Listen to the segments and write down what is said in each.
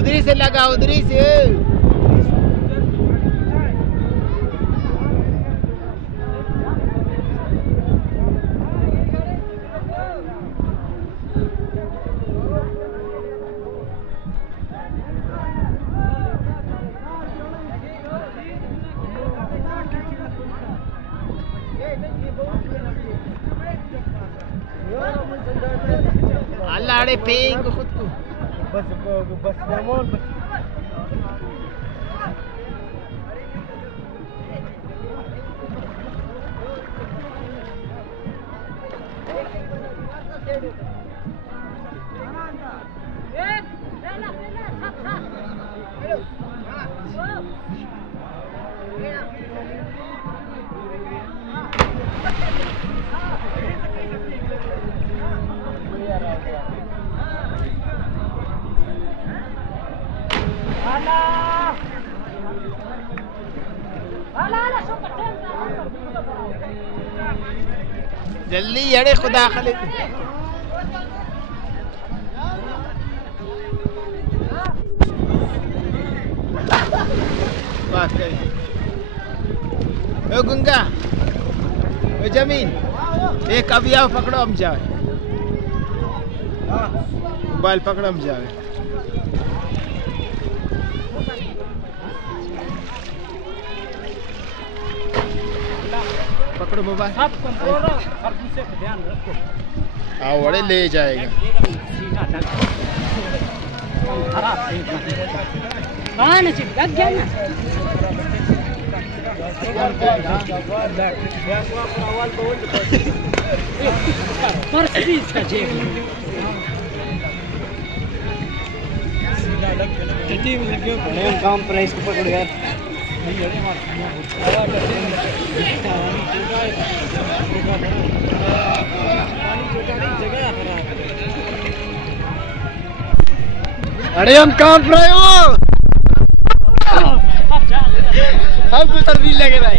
उधरी से लगा, उधरी से। अल्लाह अरे फेंक खुद को। बस जामोन जल्दी अरे खुदा खालिद। बात कर ओ गुंगा ओ जमीन एक अभी आओ पकड़ो हम जाए मोबाइल पकड़ो हम जाए पकड़ो मोबाइल सब कंट्रोल हर दूसरे पे ध्यान रखो। आओ बड़े ले जाएगा हाँ ना चिप लग गया ना मर्सिडीज का जेब टीम लगे बड़े काम प्राइस को पकड़ो यार। अरे हम काम पर आए हो हम तो सर्दी लगे भाई।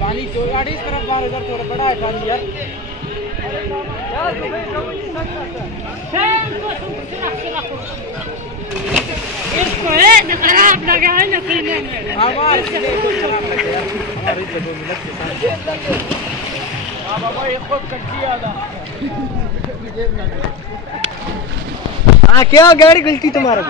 पानी गाड़ी इस तरफ बाहर उधर थोड़ा बड़ा है पानी यार। इसको है खराब लगा है ना सीने में आवाज से कुछ खराब लगे यार हमारी जगह में लग के हां बाबा एक खुद कच्ची आदा हां क्या गाड़ी गलती तुम्हारा।